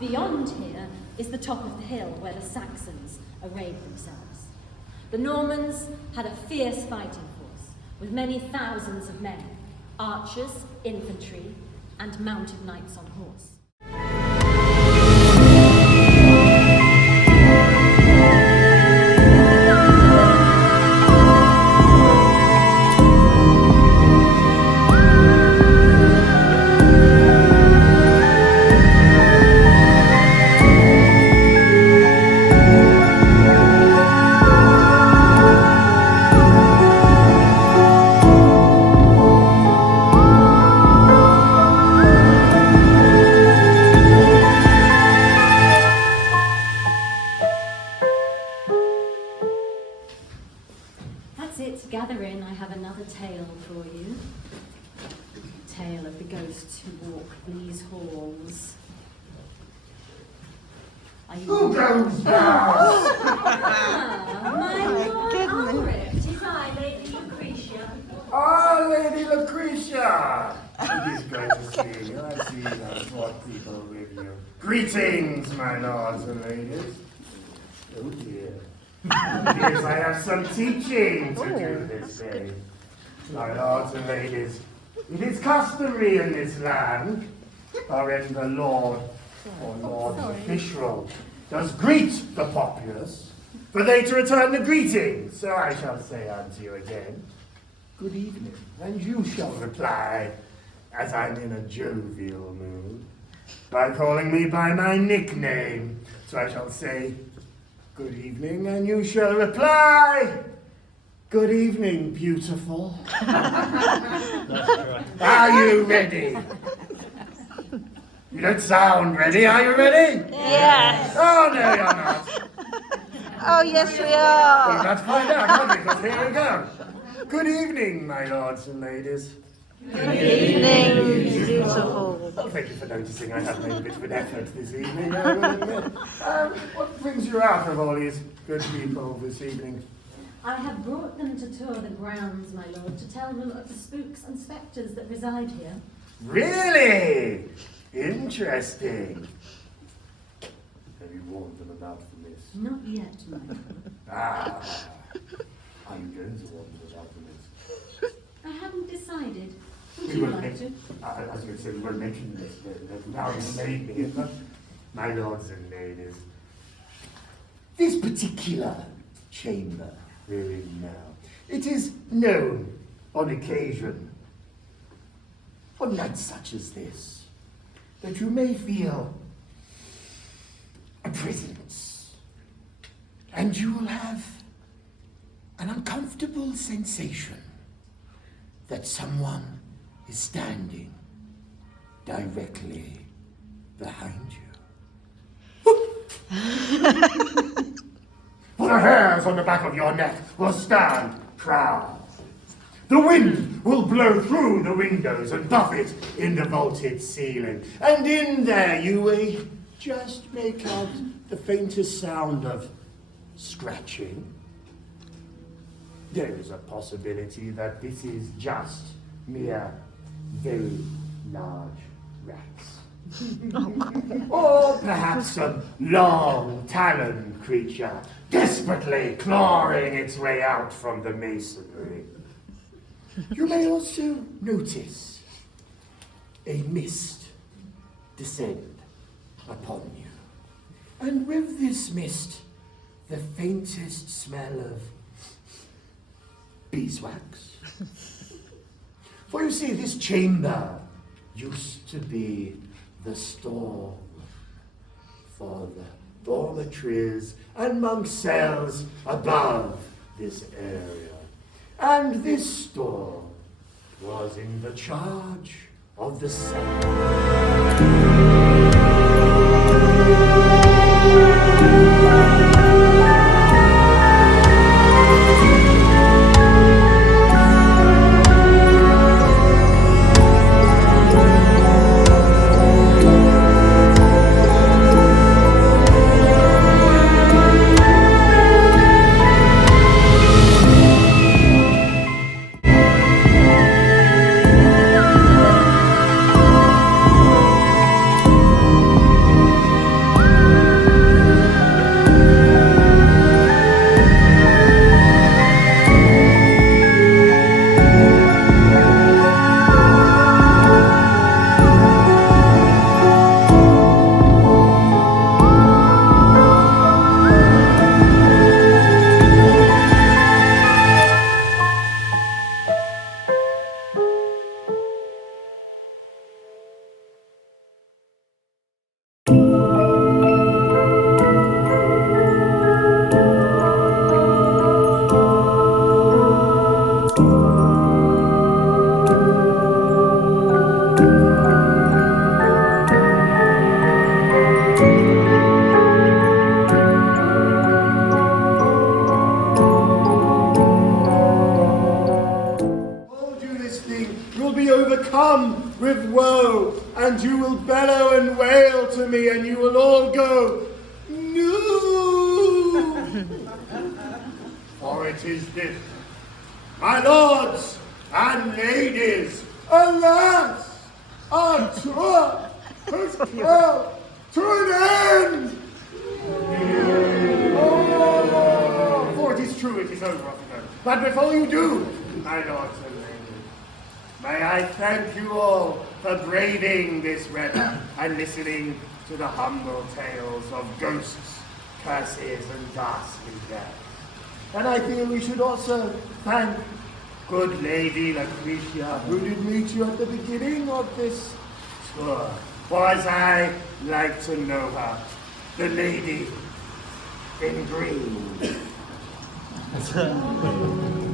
Beyond here is the top of the hill where the Saxons arrayed themselves. The Normans had a fierce fighting force with many thousands of men, archers, infantry, and mounted knights on horse. Who goes first? My Lord Albrecht, is I, Lady Lucretia. Oh, Lady Lucretia! It is great to see you. I see you have brought people with you. Greetings, my lords and ladies. Oh dear. Yes, I have some teaching to do this day. My lords and ladies, it is customary in this land, wherein the Lord or Lord's official does greet the populace, for they to return the greeting. So I shall say unto you again, good evening, and you shall reply, as I'm in a jovial mood, by calling me by my nickname. So I shall say, good evening, and you shall reply, good evening, beautiful. Are you ready? You don't sound ready. Are you ready? Yes. Oh, no, you're not. Oh, yes, we Well, are. let's find out, can't we? Because here we go. Good evening, my lords and ladies. Good evening, beautiful. Oh, thank you for noticing I have made a bit of an effort this evening, I will admit. What brings you out of all these good people this evening? I have brought them to tour the grounds, my lord, to tell them of the spooks and spectres that reside here. Really? Interesting. Have you warned them about this? Not yet, my lord. Ah. Are you going to warn them about this? I haven't decided. Would We you won't like to? I was going to say, we won't mention this, now you made me. My lords and ladies, this particular chamber we're in now, it is known on occasion, on nights such as this, that you may feel a presence, and you will have an uncomfortable sensation that someone is standing directly behind you. For the hairs on the back of your neck will stand proud. The wind will blow through the windows and buffet in the vaulted ceiling. And in there you may just make out the faintest sound of scratching. There is a possibility that this is just mere very large rats. Or perhaps some long-taloned creature desperately clawing its way out from the masonry. You may also notice a mist descend upon you. And with this mist, the faintest smell of beeswax. For you see, this chamber used to be the store for the dormitories and monk cells above this area. And this store was in the charge of the cellar. With woe, and you will bellow and wail to me, and you will all go, no! For it is this, my lords and ladies, alas, our tour has come to an end! Oh, for it is true, it is over. But before you do, my lords and ladies, may I thank you all for braving this weather and listening to the humble tales of ghosts, curses, and ghastly death. And I feel we should also thank good lady Lucretia, who did meet you at the beginning of this tour, or as I like to know her, the lady in green.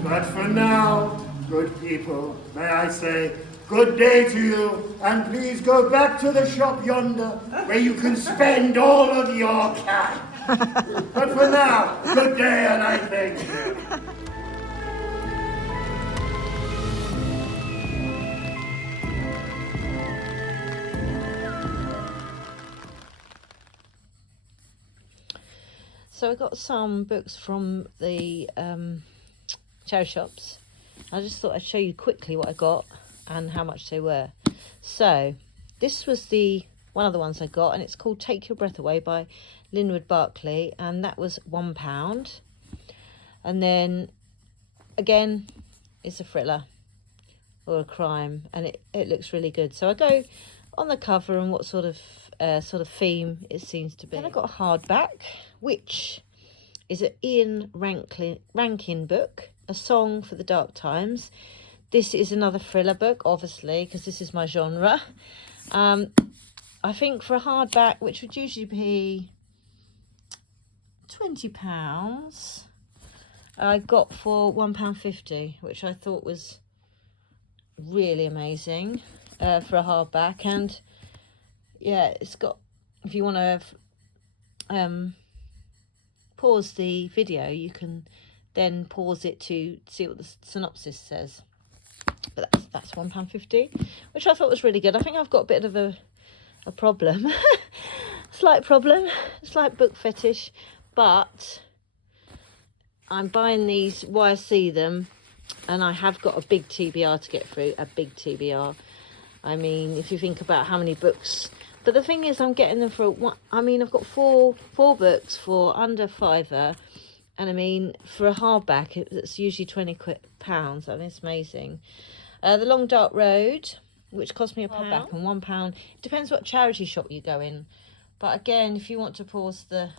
But for now, good people, may I say good day to you, and please go back to the shop yonder, where you can spend all of your cash. But for now, good day, and I thank you. So I got some books from the charity shops. I just thought I'd show you quickly what I got and how much they were. So this was one of the ones I got, and it's called Take Your Breath Away by Linwood Barclay, and that was £1. And then again, it's a thriller or a crime, and it looks really good. So I go on the cover and what sort of theme it seems to be. Then I got a hardback, which is an Ian Rankin book, A Song for the Dark Times. This is another thriller book, obviously, because this is my genre. I think for a hardback, which would usually be £20, I got for £1.50, which I thought was really amazing for a hardback. And yeah, it's got, if you want to pause the video, you can then pause it to see what the synopsis says. But that's £1.50, which I thought was really good. I think I've got a bit of a problem, slight book fetish, but I'm buying these while I see them, and I have got a big TBR to get through, a big TBR. I mean, if you think about how many books, but the thing is, I'm getting them for I've got four books for under £5, and I mean, for a hardback, it's usually £20. I mean, it's amazing. The Long Dark Road, which cost me £1 and £1. It depends what charity shop you go in. But again, if you want to pause the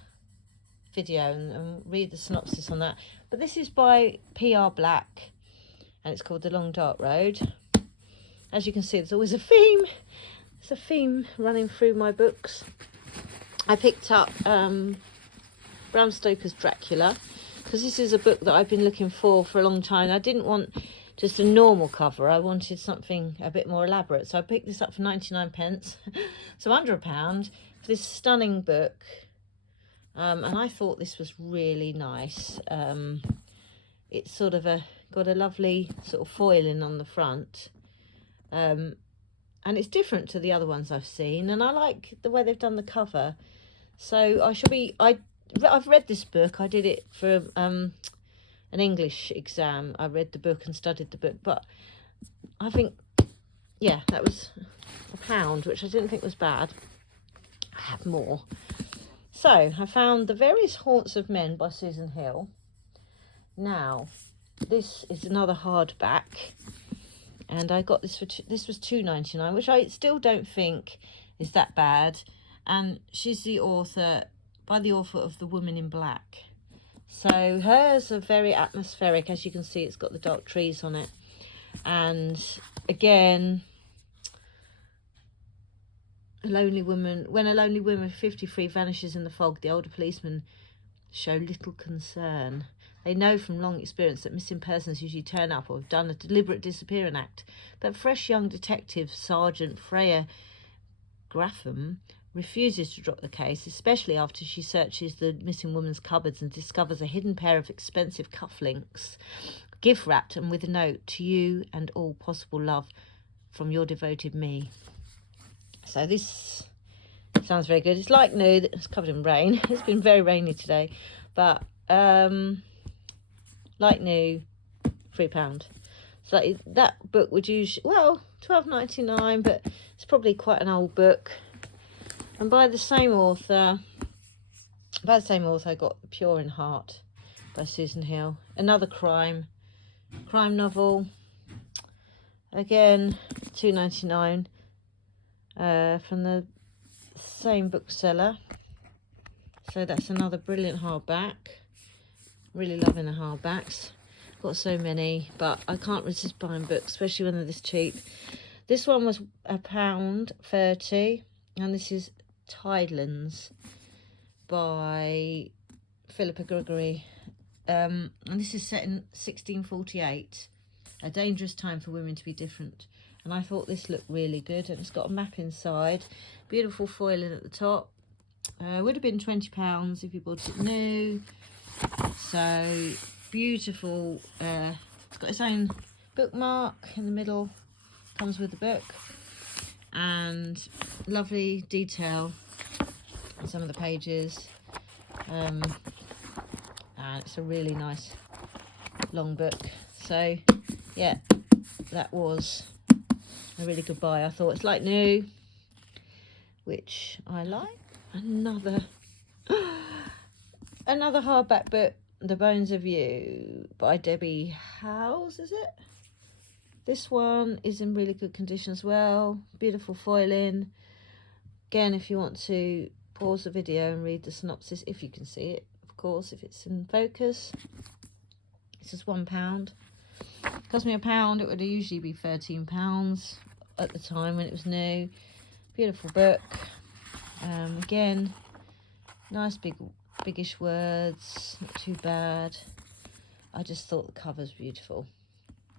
video and read the synopsis on that. But this is by PR Black, and it's called The Long Dark Road. As you can see, there's always a theme. There's a theme running through my books. I picked up Bram Stoker's Dracula, because this is a book that I've been looking for a long time. I didn't want just a normal cover. I wanted something a bit more elaborate. So I picked this up for 99p, so under £1, for this stunning book. And I thought this was really nice. It's sort of got a lovely sort of foiling on the front. And it's different to the other ones I've seen. And I like the way they've done the cover. So I've read this book. I did it for an English exam. I read the book and studied the book, but I think, yeah, that was £1, which I didn't think was bad. I have more. So I found The Various Haunts of Men by Susan Hill. Now, this is another hardback, and I got this this was £2.99, which I still don't think is that bad. And she's the author of The Woman in Black. So hers are very atmospheric. As you can see, it's got the dark trees on it. And again, when a lonely woman 53 vanishes in the fog, the older policemen show little concern. They know from long experience that missing persons usually turn up or have done a deliberate disappearing act. But fresh young detective Sergeant Freya Graffam refuses to drop the case, especially after she searches the missing woman's cupboards and discovers a hidden pair of expensive cufflinks, gift wrapped and with a note, "To you and all possible love from your devoted me." So this sounds very good. It's like new. It's covered in rain. It's been very rainy today, but like new, £3. So that book would usually, well, £12.99, but it's probably quite an old book. And by the same author, I got The Pure in Heart by Susan Hill. Another crime novel. Again, £2.99 from the same bookseller. So that's another brilliant hardback. Really loving the hardbacks. got so many, but I can't resist buying books, especially when they're this cheap. This one was £1.30, and this is Tidelands by Philippa Gregory. And this is set in 1648, a dangerous time for women to be different. And I thought this looked really good, and it's got a map inside, beautiful foiling at the top. Would have been £20 if you bought it new. So beautiful. It's got its own bookmark in the middle, comes with the book, and lovely detail on some of the pages. And it's a really nice long book. So yeah, that was a really good buy. I thought it's like new, which I like. Another hardback book, The Bones of You by Debbie Howes, is it? This one is in really good condition as well. Beautiful foiling. Again, if you want to pause the video and read the synopsis, if you can see it, of course, if it's in focus. This is £1. It cost me £1. It would usually be £13 at the time when it was new. Beautiful book. Again, nice biggish words, not too bad. I just thought the cover's beautiful.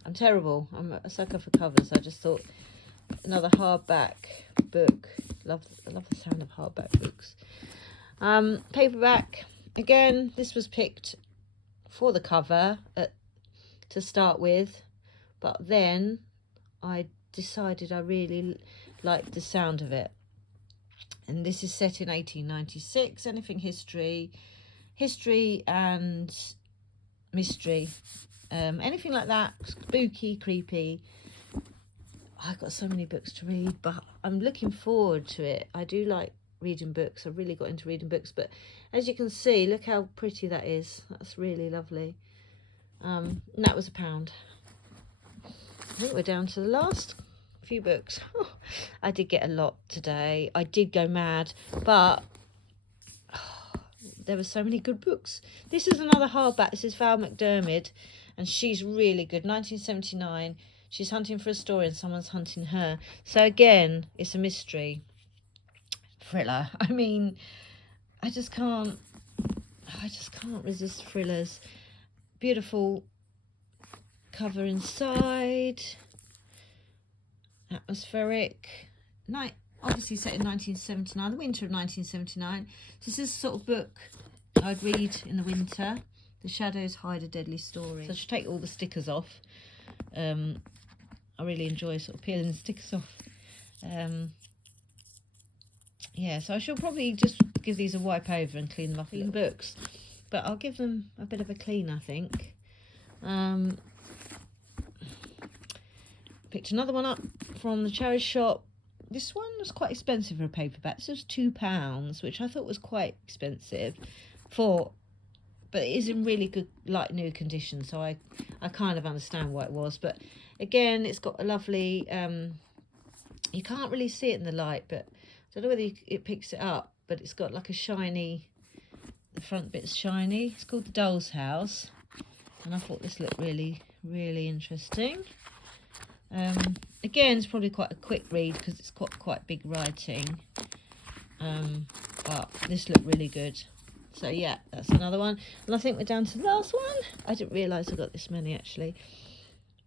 I'm terrible, I'm a sucker for covers. I just thought another hardback book. I love the sound of hardback books. Paperback, again, this was picked for the cover to start with, but then I decided I really liked the sound of it. And this is set in 1896, anything history and mystery, anything like that, spooky, creepy. I've got so many books to read, but I'm looking forward to it. I do like reading books. I really got into reading books, but as you can see, look how pretty that is. That's really lovely. And that was £1. I think we're down to the last few books. I did get a lot today. I did go mad, but there were so many good books. This is another hardback. This is Val McDermid, and she's really good. 1979. She's hunting for a story and someone's hunting her. So again, it's a mystery thriller. I mean, I just can't resist thrillers. Beautiful cover inside. Atmospheric. Obviously set in 1979, the winter of 1979. This is the sort of book I'd read in the winter. The shadows hide a deadly story. So I should take all the stickers off. I really enjoy sort of peeling the stickers off. Yeah, so I shall probably just give these a wipe over and clean them up in books. But I'll give them a bit of a clean, I think. Picked another one up from the charity shop. This one was quite expensive for a paperback. This was £2, which I thought was quite expensive but it is in really good, like, new condition, so I kind of understand why it was. But again, it's got a lovely, you can't really see it in the light, but I don't know whether it picks it up, but it's got like a shiny, the front bit's shiny. It's called The Doll's House, and I thought this looked really, really interesting. Again, it's probably quite a quick read because it's got quite big writing, but this looked really good. So yeah, that's another one. And I think we're down to the last one. I didn't realise I got this many actually.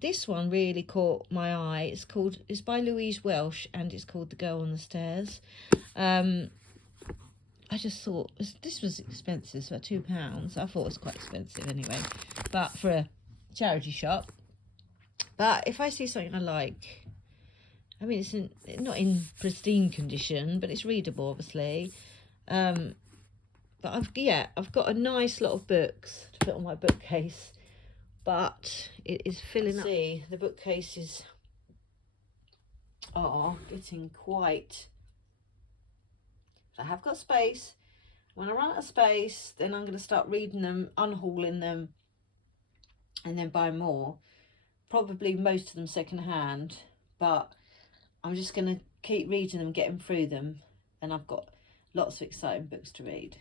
This one really caught my eye. It's by Louise Welsh, and it's called The Girl on the Stairs. I just thought this was expensive, so £2. I thought it was quite expensive anyway, but for a charity shop. But if I see something I like, I mean, it's not in pristine condition, but it's readable, obviously. But I've got a nice lot of books to put on my bookcase, but it is filling up. See, the bookcases are getting quite. I have got space. When I run out of space, then I'm going to start reading them, unhauling them, and then buy more. Probably most of them second-hand, but I'm just going to keep reading them, getting through them, and I've got lots of exciting books to read.